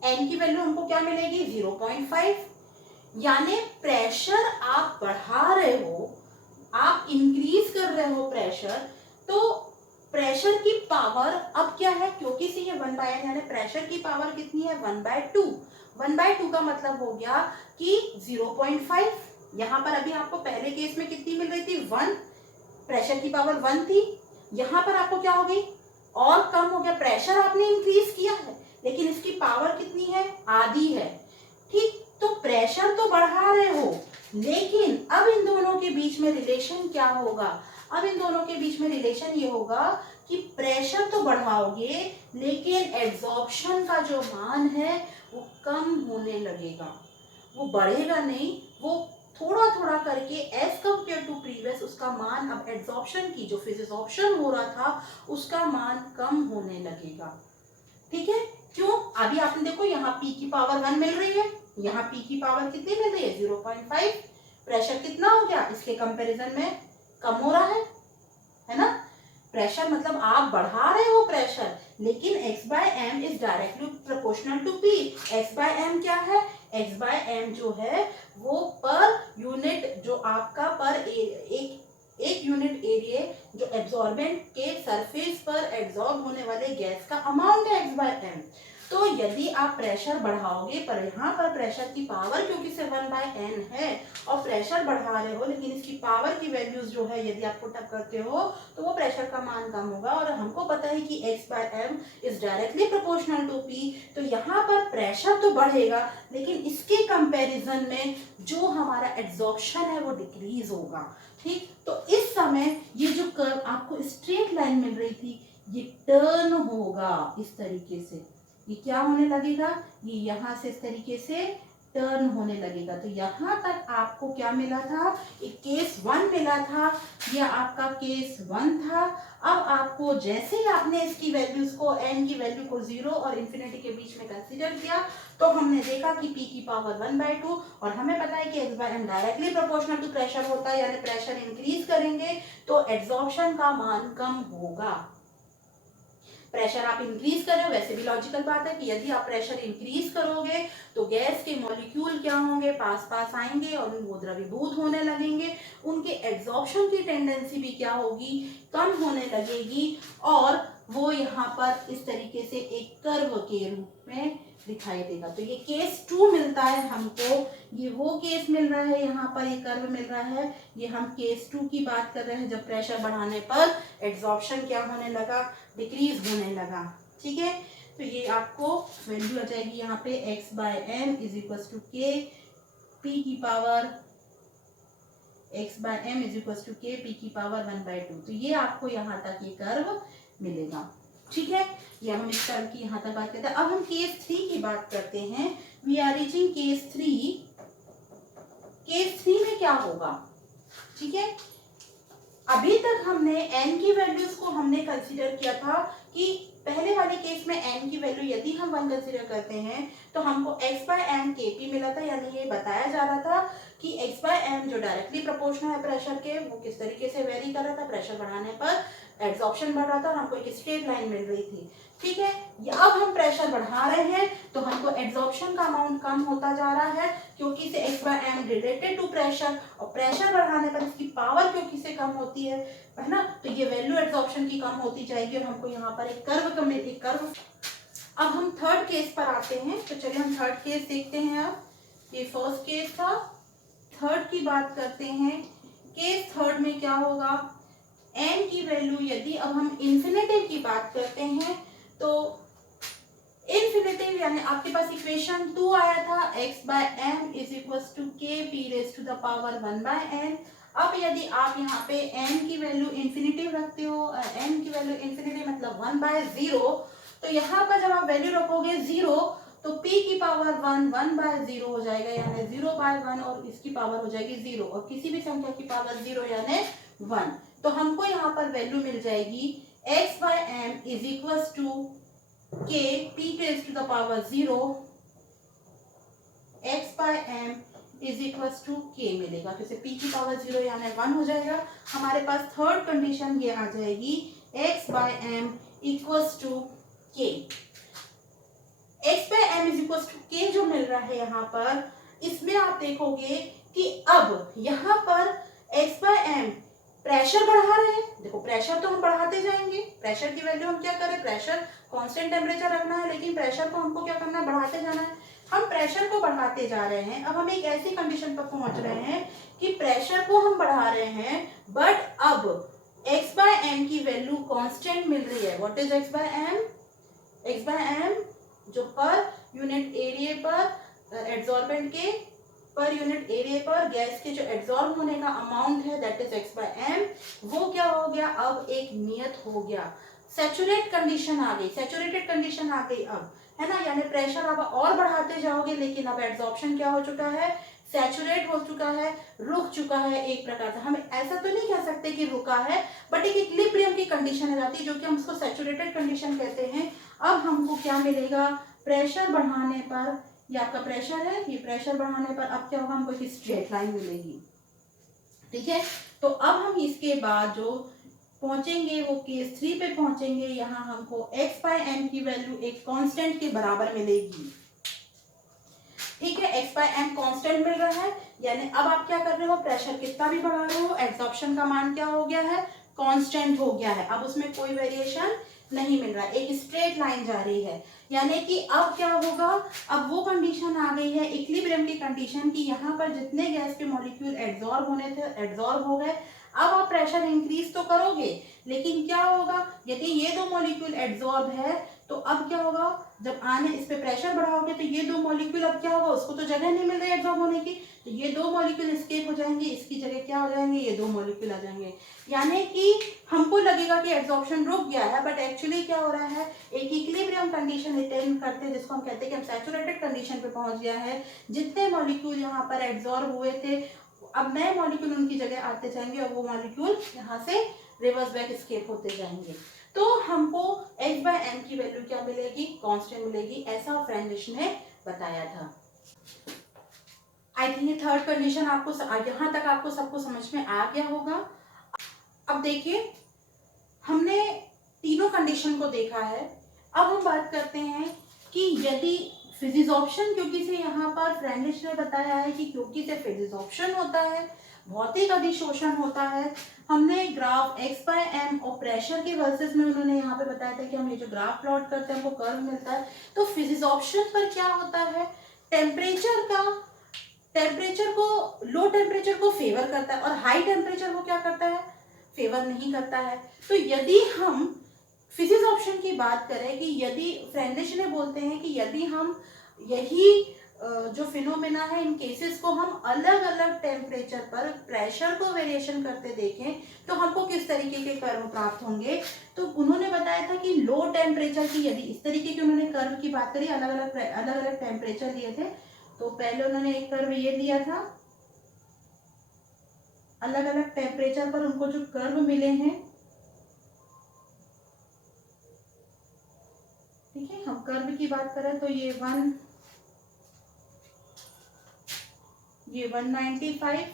n की वैल्यू हमको क्या मिलेगी 0.5, यानी प्रेशर आप बढ़ा रहे हो, आप इंक्रीज कर रहे हो प्रेशर, तो प्रेशर की पावर अब क्या है, क्योंकि से ये 1/n यानी प्रेशर की पावर कितनी है 1/2। 1/2 का मतलब हो गया कि 0.5, यहाँ पर अभी आपको पहले केस में कितनी मिल रही थी 1, प्रेशर की पावर 1 थी, यहाँ पर आपको क्या हो गई और कम हो गया, प्रेशर आपने इंक्रीज किया है लेकिन इसकी पावर कितनी है, आधी है, ठीक। तो प्रेशर तो बढ़ा रहे हो, लेकिन अब इन दोनों के बीच में रिलेशन क्या होगा, अब इन दोनों के बीच में रिलेशन ये होगा कि प्रेशर तो बढ़ाओगे लेकिन एब्जॉर्प्शन का जो मान है वो कम होने लगेगा, वो बढ़ेगा नहीं, वो थोड़ा थोड़ा करके एज कंपेयर टू प्रीवियस उसका मान, अब एब्जॉर्प्शन की जो फिजिजॉर्प्शन हो रहा था उसका मान कम होने लगेगा, ठीक है। क्यों, अभी आपने देखो यहाँ p की पावर 1 मिल रही है, यहाँ p की पावर कितनी मिल रही है 0.5, प्रेशर कितना हो गया इसके कंपैरिजन में कम हो रहा है ना। प्रेशर मतलब आप बढ़ा रहे हो प्रेशर, लेकिन x by M is directly proportional to p। x by M क्या है, x बाय एम जो है वो पर यूनिट, जो आपका पर एक यूनिट एरिया जो एब्जॉर्बेंट के सरफेस पर एब्जॉर्ब होने वाले गैस का अमाउंट है x बाय एम। तो यदि आप प्रेशर बढ़ाओगे, पर यहाँ पर प्रेशर की पावर क्योंकि से 1/n है और प्रेशर बढ़ा रहे हो, लेकिन इसकी पावर की वैल्यूज जो है यदि आप पुट अप करते हो तो वो प्रेशर का मान कम होगा, और हमको पता है कि x by M is directly proportional to p। तो यहाँ पर प्रेशर तो बढ़ेगा लेकिन इसके कंपैरिजन में जो हमारा एब्जॉर्प्शन है वो डिक्रीज होगा, ठीक। तो इस समय ये जो कर्व आपको स्ट्रेट लाइन मिल रही थी ये टर्न होगा इस तरीके से, ये क्या होने लगेगा, ये यहाँ से इस तरीके से टर्न होने लगेगा। तो यहाँ तक आपको क्या मिला था, एक केस 1 मिला था, यह आपका केस 1 था। अब आपको जैसे ही आपने इसकी वैल्यूज को, n की वैल्यू को 0 और इंफिनिटी के बीच में कंसीडर किया, तो हमने देखा कि p की पावर 1/2, और हमें पता है कि x by m directly proportional to pressure होता है, यानी प्रेशर इंक्रीज करेंगे तो एब्जॉर्प्शन का मान कम होगा। प्रेशर आप इंक्रीज कर रहे हो, वैसे भी लॉजिकल बात है कि यदि आप प्रेशर इंक्रीज करोगे तो गैस के मॉलिक्यूल क्या होंगे, पास पास आएंगे और वो द्रवीभूत होने लगेंगे, उनके एब्जॉर्प्शन की टेंडेंसी भी क्या होगी, कम होने लगेगी, और वो यहाँ पर इस तरीके से एक कर्व के रूप में दिखाई देगा। तो ये केस 2 मिलता है हमको, ये वो केस मिल रहा है, यहाँ पर ये कर्व मिल रहा है, ये हम केस 2 की बात कर रहे हैं जब प्रेशर बढ़ाने पर एब्जॉर्प्शन क्या होने लगा, डिक्रीज होने लगा, ठीक है। तो ये आपको वैल्यू आ जाएगी यहाँ पे x by M is equal to K P की power, x by M is equal to K P की पावर 1/2। तो ये आपको यहाँ तक ये कर्व मिलेगा, ठीक है। ये हम इस कर्व की यहाँ तक बात करते हैं। अब हम केस 3 की बात करते हैं। We are reaching case 3। Case 3 में क्या होगा, ठीक है। अभी तक हमने n की वैल्यूज को हमने कंसीडर किया था कि पहले वाले केस में n की वैल्यू यदि हम 1 कंसीडर करते हैं तो हमको x बाय एम kp मिला था, यानी ये बताया जा रहा था कि x बाय एम जो डायरेक्टली प्रोपोर्शनल है प्रेशर के, वो किस तरीके से वेरी कर रहा था, प्रेशर बढ़ाने पर एब्जॉर्प्शन बढ़ रहा था और हमको एक स्ट्रेट लाइन मिल रही थी, ठीक है। अब हम प्रेशर बढ़ा रहे हैं तो हमको एब्जॉर्प्शन का अमाउंट कम होता जा रहा है, क्योंकि से x by M related to pressure, और प्रेशर बढ़ाने पर इसकी पावर क्योंकि से कम होती है ना, तो ये वैल्यू एब्जॉर्प्शन की कम होती जाएगी और हमको यहाँ पर एक कर्व। अब हम थर्ड केस पर आते हैं, तो चलिए हम थर्ड केस देखते हैं। अब ये फर्स्ट केस था, थर्ड की बात करते हैं। केस थर्ड में क्या होगा, n की वैल्यू यदि अब हम इंफिनिटी की बात करते हैं तो इन्फिनिटिव यानी आपके पास इक्वेशन 2 आया था x/m is equals to k p raise to the power 1/n। अब यदि आप यहाँ पे n की वैल्यू इन्फिनिटिव रखते हो, n की वैल्यू इन्फिनिटिव मतलब 1/0, तो यहाँ पर जब आप वैल्यू रखोगे 0 तो p की पावर 1/0 हो जाएगा यानी 0/1 और इसकी पावर हो जाएगी 0 और किसी भी संख्या की पावर 0 यानी 1। तो हमको यहाँ पर वैल्यू मिल जाएगी x/m is equals to k p raised to the power 0 x/m is equals to k मिलेगा। तो इसे p की पावर 0 यानी 1 हो जाएगा। हमारे पास थर्ड कंडीशन ये आ जाएगी x/m equals to k। x/m is equals to k जो मिल रहा है यहाँ पर, इसमें आप देखोगे कि अब यहाँ पर x/m प्रेशर बढ़ा रहे हैं। देखो प्रेशर तो हम बढ़ाते जाएंगे, प्रेशर की वैल्यू हम क्या करें, प्रेशर कांस्टेंट टेम्परेचर रखना है, लेकिन प्रेशर को हमको क्या करना है, बढ़ाते जाना है। हम प्रेशर को बढ़ाते जा रहे हैं। अब हम एक ऐसी कंडीशन पर पहुंच रहे हैं कि प्रेशर को हम बढ़ा रहे हैं बट अब x/m की वैल्यू कांस्टेंट मिल रही है। What is x/m? x/m जो पर यूनिट एरिया पर एड्सॉर्बेंट के पर यूनिट एरिया पर गैस के जो एब्जॉर्ब होने का अमाउंट है दैट इज x/m, वो क्या हो गया, अब एक नियत हो गया। सैचुरेट कंडीशन आ गई, सैचुरेटेड कंडीशन आ गई अब, है ना, यानी प्रेशर अब और बढ़ाते जाओगे लेकिन अब एब्जॉर्प्शन क्या हो चुका है, सैचुरेट हो चुका है, रुक चुका है। एक प्रकार से हम ऐसा तो नहीं कह सकते कि रुका है, बट एक इक्विलिब्रियम की कंडीशन आ जाती है जो कि हम उसको सैचुरेटेड कंडीशन कहते हैं। अब हमको क्या मिलेगा, प्रेशर बढ़ाने पर, ये आपका प्रेशर है, ये प्रेशर बढ़ाने पर अब क्या होगा, हमको एक स्ट्रेट लाइन मिलेगी। ठीक है, तो अब हम इसके बाद जो पहुंचेंगे वो केस 3 पे पहुंचेंगे। यहाँ हमको x/m की वैल्यू एक कांस्टेंट के बराबर मिलेगी। ठीक है, x/m कांस्टेंट मिल रहा है, यानी अब आप क्या कर रहे हो, प्रेशर कितना भी बढ़ा रहे हो, एब्जॉर्प्शन का मान क्या हो गया है, कांस्टेंट हो गया है। अब उसमें कोई वेरिएशन नहीं मिल रहा, एक स्ट्रेट लाइन जा रही है। यानी कि अब क्या होगा, अब वो कंडीशन आ गई है इक्विलिब्रियम की कंडीशन की यहाँ पर जितने गैस के मॉलिक्यूल एड्सॉर्ब होने थे एड्सॉर्ब हो गए। अब आप प्रेशर इंक्रीज तो करोगे लेकिन क्या होगा, यदि ये दो मॉलिक्यूल एड्सॉर्ब है तो अब क्या होगा, जब आने इस पे प्रेशर बढ़ाओगे तो ये दो मॉलिक्यूल अब क्या होगा, उसको तो जगह नहीं मिल रही एड्सॉर्ब होने की, तो ये दो मॉलिक्यूल स्केप हो जाएंगे, इसकी जगह क्या हो जाएंगे, ये दो मॉलिक्यूल आ जाएंगे। यानी कि हमको लगेगा कि एब्जॉर्प्शन रुक गया है बट एक्चुअली क्या हो रहा है, एक इक्विलिब्रियम कंडीशन अटेन करते हैं जिसको हम कहते हैं कि हम सैचुरेटेड कंडीशन पे पहुंच गया है। जितने मॉलिक्यूल यहाँ पर एब्जॉर्ब हुए थे अब नए मॉलिक्यूल उनकी जगह आते जाएंगे और वो मॉलिक्यूल यहाँ से रिवर्स बैक स्केप होते जाएंगे। तो हमको x/m की वैल्यू क्या मिलेगी, कांस्टेंट मिलेगी, ऐसा फ्रेंडिश ने बताया था। आई थिंक ये थर्ड कंडीशन आपको यहाँ तक आपको सबको समझ में आ गया होगा। अब देखिए हमने तीनों कंडीशन को देखा है। अब हम बात करते हैं कि यदि फिजिजॉप्शन, क्योंकि से यहाँ पर फ्रेंडिश ने बताया है कि क्योंकि से फिजिजॉप्शन होता है, भौतिक अधिशोषण होता है। हमने ग्राफ x/m और प्रेशर के वर्सेस में उन्होंने यहाँ पे बताया था कि हम ये जो ग्राफ प्लॉट करते हैं हमको कर्व मिलता है। तो फिजिजॉप्शन पर क्या होता है, टेम्परेचर को लो टेम्परेचर को फेवर करता है और हाई टेम्परेचर को क्या करता है, फेवर नहीं करता है। तो यदि हम फिजिजॉप्शन की बात करें कि यदि फ्रेंडिश ने बोलते हैं कि यदि हम यही जो फिनोमेना है इन केसेस को हम अलग अलग टेम्परेचर पर प्रेशर को वेरिएशन करते देखें तो हमको किस तरीके के कर्व प्राप्त होंगे। तो उन्होंने बताया था कि लो टेम्परेचर की, यदि इस तरीके की उन्होंने कर्व की बात करी, अलग अलग टेम्परेचर लिए थे। तो पहले उन्होंने एक कर्व ये लिया था, अलग अलग टेम्परेचर पर उनको जो कर्व मिले हैं, ठीक है, हम कर्व की बात करें तो ये 195,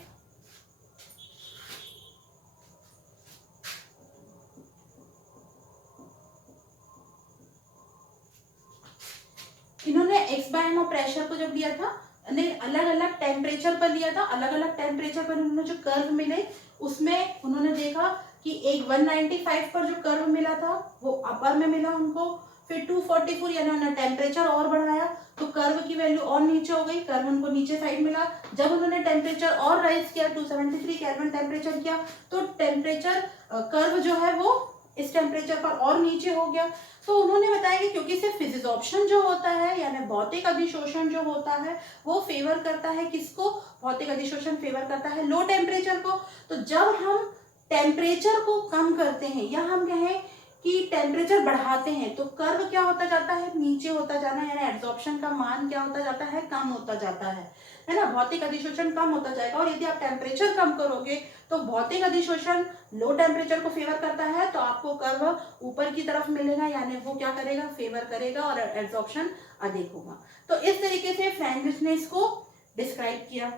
इन्होंने x/m और प्रेशर को जब लिया था, अलग अलग टेम्परेचर पर लिया था, अलग अलग टेम्परेचर पर उन्होंने जो कर्व मिले उसमें उन्होंने देखा कि एक 195 पर जो कर्व मिला था वो अपर में मिला उनको, फिर 244 यानी उन्होंने टेम्परेचर और बढ़ाया तो कर्व की वैल्यू और नीचे हो गई, कर्व उनको नीचे साइड मिला। जब उन्होंने टेम्परेचर और राइज किया 273 केल्विन टेम्परेचर किया तो टेम्परेचर कर्व जो है वो इस टेम्परेचर पर और नीचे हो गया। तो उन्होंने बताया कि क्योंकि सिर्फ फिजिजॉर्प्शन जो होता है यानी भौतिक अधिशोषण जो होता है वो फेवर करता है किसको, भौतिक अधिशोषण फेवर करता है लो टेम्परेचर को। तो जब हम टेम्परेचर को कम करते हैं या हम कहें कि टेम्परेचर बढ़ाते हैं तो कर्व क्या होता जाता है, नीचे होता जाना, यानी एब्जॉर्प्शन का मान क्या होता जाता है, कम होता जाता है ना, भौतिक अधिशोषण कम होता जाएगा। और यदि आप टेम्परेचर कम करोगे तो भौतिक अधिशोषण लो टेम्परेचर को फेवर करता है तो आपको कर्व ऊपर की तरफ मिलेगा, यानी वो क्या करेगा, फेवर करेगा और एब्जॉर्प्शन अधिक होगा। तो इस तरीके से फ्रेंडलिच ने इसको डिस्क्राइब किया।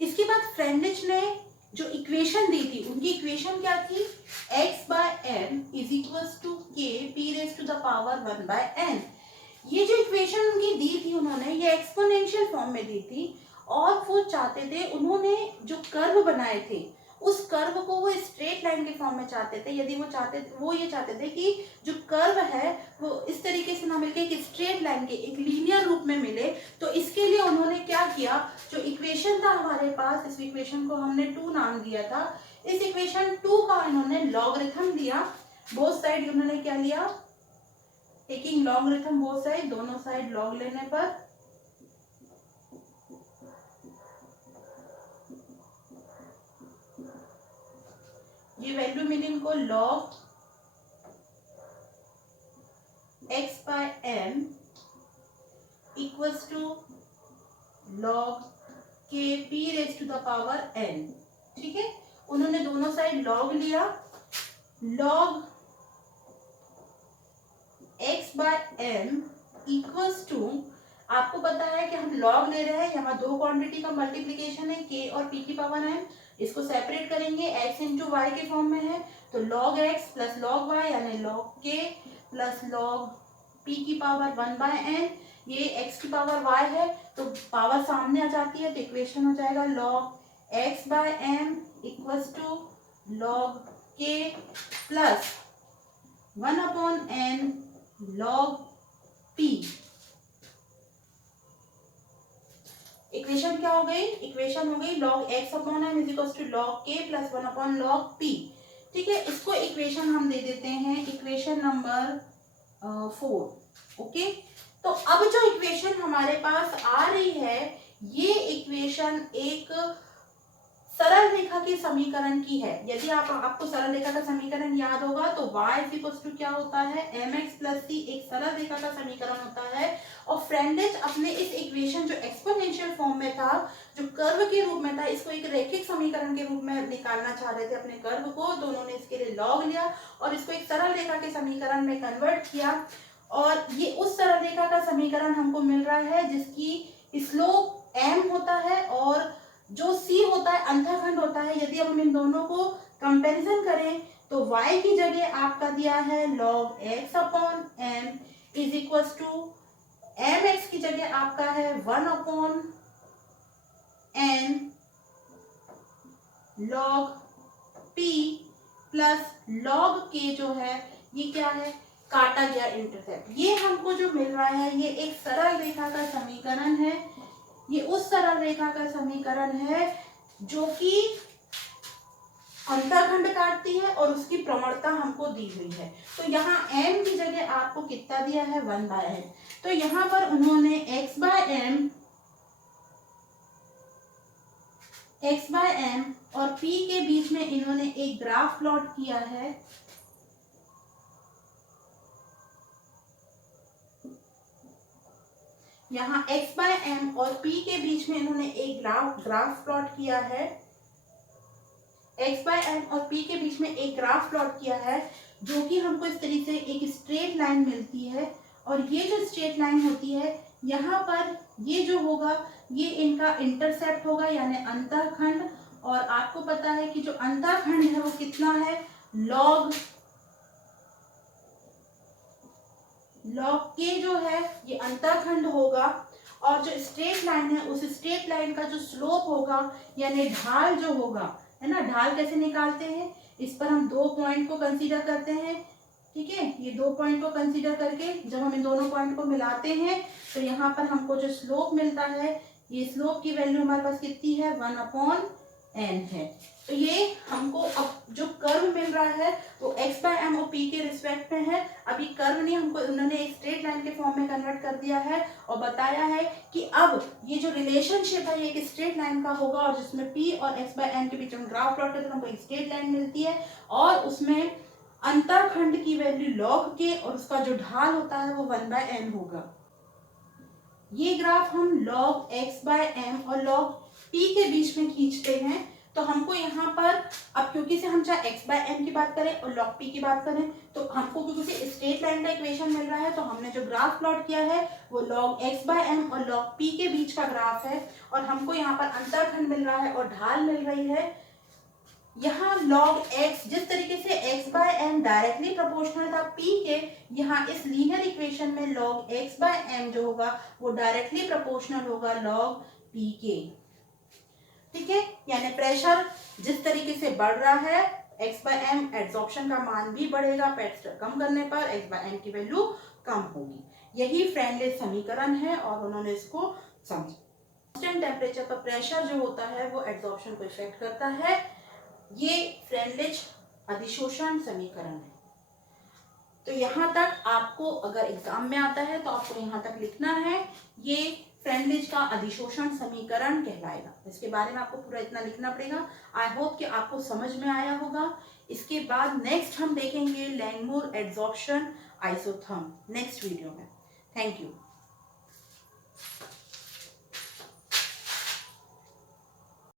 इसके बाद फ्रेंडलिच ने जो इक्वेशन दी थी, उनकी इक्वेशन क्या थी, x/m is equals to k p raise to the power 1/n। ये जो इक्वेशन उनकी दी थी उन्होंने, ये एक्सपोनेंशियल फॉर्म में दी थी और वो चाहते थे, उन्होंने जो कर्व बनाए थे उस कर्व को वो स्ट्रेट लाइन के फॉर्म में चाहते थे। यदि वो ये चाहते थे कि जो कर्व है वो इस तरीके से ना मिलके एक स्ट्रेट लाइन के एक लीनियर रूप में मिले, तो इसके लिए उन्होंने क्या किया, जो इक्वेशन था हमारे पास, इस इक्वेशन को हमने 2 नाम दिया था, इस इक्वेशन 2 का इन्होंने लॉगरिथम लिया, बोथ साइड उन्होंने क्या लिया, टेकिंग लॉगरिथम बोथ साइड, दोनों साइड लॉग लेने पर ये वैल्यू मिली इनको log x/m equals to log k p raise to the power n। ठीक है, उन्होंने दोनों साइड log लिया, log x/m इक्वल्स टू, आपको पता है कि हम log ले रहे हैं, यहाँ दो क्वांटिटी का मल्टीप्लीकेशन है k और p की पावर n, इसको सेपरेट करेंगे, x इंटू वाई के फॉर्म में है, तो log x plus log y यानी log k plus log p की पावर 1/n, ये x की पावर y है तो पावर सामने आ जाती है, तो इक्वेशन हो जाएगा log x/m equals to log k plus 1/n log p। Equation क्या हो गई, इक्वेशन हो गई log x/m is equal to log k plus 1/log p। ठीक है, इसको इक्वेशन हम दे देते हैं इक्वेशन नंबर 4। ओके, तो अब जो इक्वेशन हमारे पास आ रही है, ये इक्वेशन एक सरल रेखा के समीकरण की है। यदि आपको सरल रेखा का समीकरण याद होगा तो y इज इक्वल टू क्या होता है, mx प्लस c एक सरल रेखा का समीकरण होता है। और फ्रेंडलिच अपने इस इक्वेशन जो एक्सपोनेंशियल फॉर्म में था, जो कर्व के रूप में था, इसको एक रैखिक समीकरण के रूप में निकालना चाह रहे थे अपने कर्व को, तो उन्होंने इसके लिए लॉग लिया और इसको एक सरल रेखा के समीकरण में कन्वर्ट किया। और ये उस सरल रेखा का समीकरण हमको मिल रहा है जिसकी स्लोप m होता है और जो c होता है अंतःखंड होता है। यदि हम इन दोनों को कंपैरिजन करें तो y की जगह आपका दिया है log x/m is equal to mx की जगह आपका है 1/n log p plus log k जो है ये क्या है, काटा गया इंटरसेप्ट। ये हमको जो मिल रहा है ये एक सरल रेखा का समीकरण है, ये उस सरल रेखा का समीकरण है जो कि अंतःखंड काटती है और उसकी प्रवणता हमको दी हुई है। तो यहाँ m की जगह आपको कितना दिया है, 1/n। तो यहाँ पर उन्होंने x/m और p के बीच में इन्होंने एक ग्राफ प्लॉट किया है। यहाँ x/m और p के बीच में इन्होंने एक ग्राफ प्लॉट किया है, x/m और p के बीच में एक ग्राफ प्लॉट किया है जो कि हमको इस तरीके से एक स्ट्रेट लाइन मिलती है। और ये जो स्ट्रेट लाइन होती है, यहाँ पर ये जो होगा ये इनका इंटरसेप्ट होगा यानी अंतःखंड। और आपको पता है कि जो अंतःखंड है वो कितना है, log k जो है ये अंतःखंड होगा। और जो स्ट्रेट लाइन है उस स्ट्रेट लाइन का जो स्लोप होगा यानी ढाल जो होगा, है ना, ढाल कैसे निकालते हैं, इस पर हम 2 पॉइंट को कंसीडर करते हैं। ठीक है, ये 2 पॉइंट को कंसीडर करके जब हम इन दोनों पॉइंट को मिलाते हैं तो यहाँ पर हमको जो स्लोप मिलता है, ये स्लोप की वैल्यू हमारे पास कितनी है, 1/n एन है। तो ये हमको अब जो कर्व मिल रहा है वो x बाय एम और p के रिस्पेक्ट में है। अभी कर्व नहीं, हमको उन्होंने एक स्ट्रेट लाइन के फॉर्म में कन्वर्ट कर दिया है और बताया है कि अब ये जो रिलेशनशिप है ये एक स्ट्रेट लाइन का होगा और जिसमें p और x बाय एन के बीच में ग्राफ प्लॉट करते हैं हमको एक स्ट्रेट लाइन मिलती है और उसमें अंतरखंड की वैल्यू log के और उसका जो ढाल होता है वो 1 बाय n होगा। ये ग्राफ हम log x बाय m और log p के बीच में खींचते हैं तो हमको यहाँ पर अब क्योंकि से हम चाहे x बाय m की बात करें और log p की बात करें तो हमको क्योंकि से स्ट्रेट लाइन का इक्वेशन मिल रहा है तो हमने जो ग्राफ प्लॉट किया है वो log x बाय m और log p के बीच का ग्राफ है और हमको यहाँ पर अंतरखंड मिल रहा है और ढाल मिल रही है। यहाँ log x जिस तरीके से x by m directly proportional था p के, यहाँ इस लीनियर इक्वेशन में log x बाय m जो होगा वो डायरेक्टली प्रोपोर्शनल होगा log p के। ठीक है, यानी प्रेशर जिस तरीके से बढ़ रहा है x बाय m एड्सॉर्प्शन का मान भी बढ़ेगा, प्रेशर कम करने पर x बाय m की वैल्यू कम होगी। यही फ्रेंडलिश समीकरण है और उन्होंने इसको समझा। कांस्टेंट टेम्परेचर पर प्रेशर जो होता है वो एड्सॉर्प्शन को इफेक्ट करता है। ये फ्रेंडलिश अधिशोषण समीकरण है। तो यहाँ तक आपको अगर एग्जाम में आता है तो आपको यहाँ तक लिखना है ये फ्रेंडलिश का अधिशोषण समीकरण कहलाएगा। इसके बारे में आपको पूरा इतना लिखना पड़ेगा। आई होप कि आपको समझ में आया होगा। इसके बाद नेक्स्ट हम देखेंगे लैंगमुर एड्सॉर्प्शन आइसोथर्म नेक्स्ट वीडियो में। Thank you.